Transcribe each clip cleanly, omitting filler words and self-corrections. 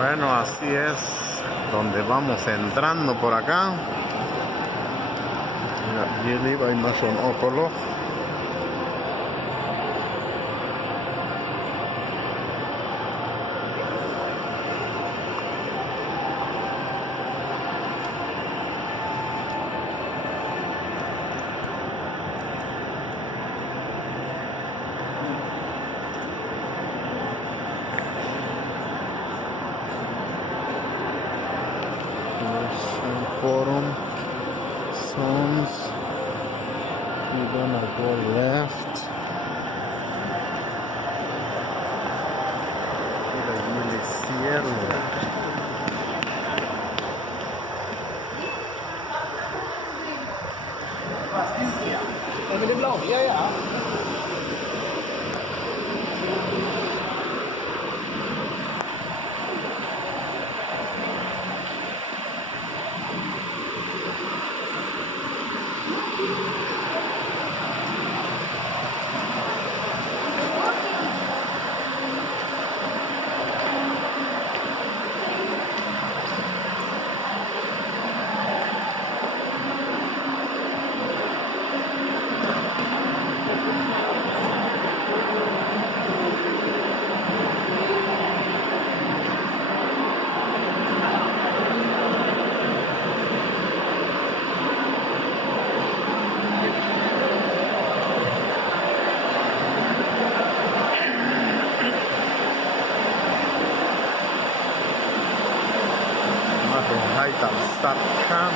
Bueno, así es donde vamos entrando por acá. Mira, Jeli, hay más un óculo. Forum Sons. We're gonna go left. Mira allí el cielo. Med det blåa, ja. Haitalstarkan.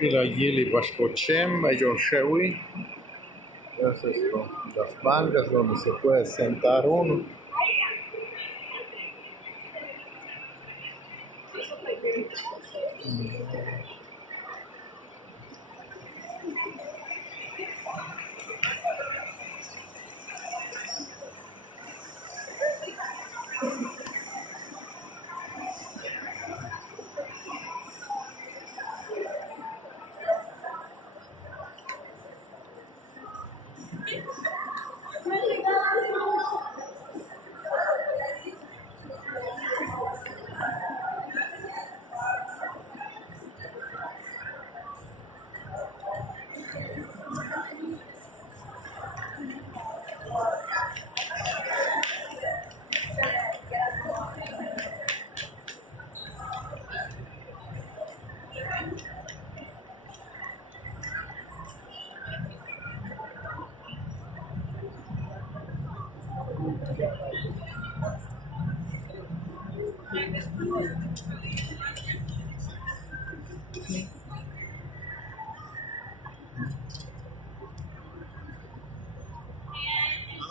Mira, Jeli Bashkochem, Mayor Shewi. Es esto, las bancas donde se puede sentar uno.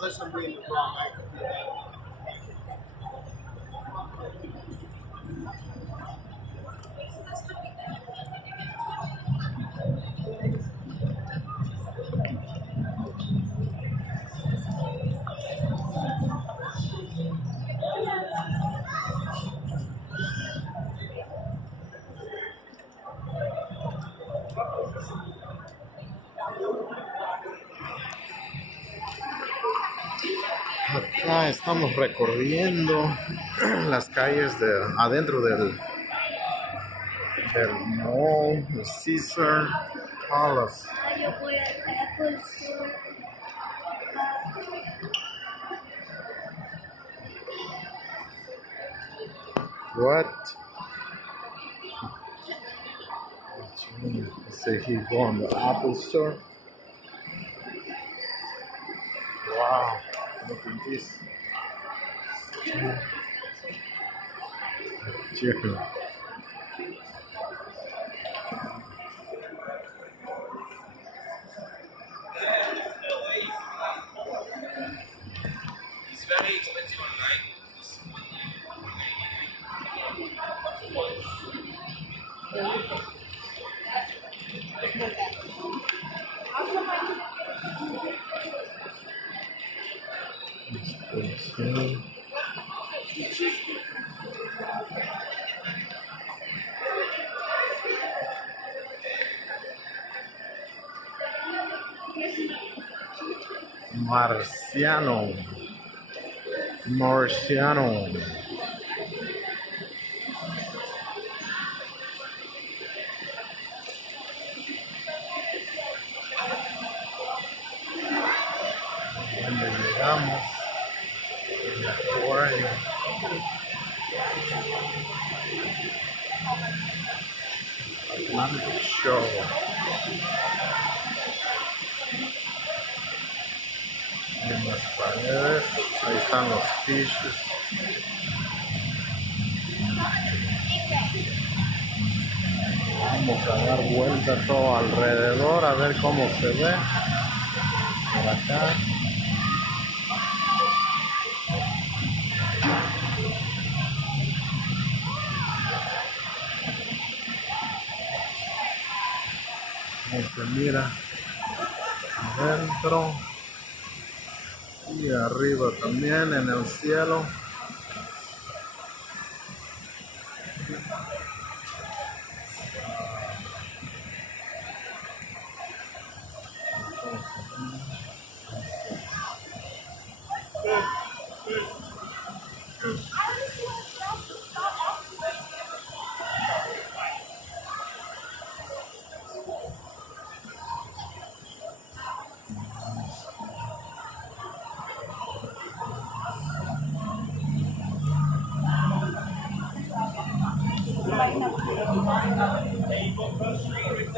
Unless I'm reading the wrong, I could be that. Estamos recorriendo las calles de adentro del mall, the Caesar Palace. Yo voy al Apple Store. What? Say he going to the Apple Store. Wow, look at this. Chicken. It's very expensive online. Marciano. Marciano. Donde llegamos, el acuario. Atlantic Show. En las paredes, ahí están los fishes. Vamos a dar vuelta todo alrededor a ver cómo se ve. Por acá. Cómo se mira adentro y arriba también en el cielo.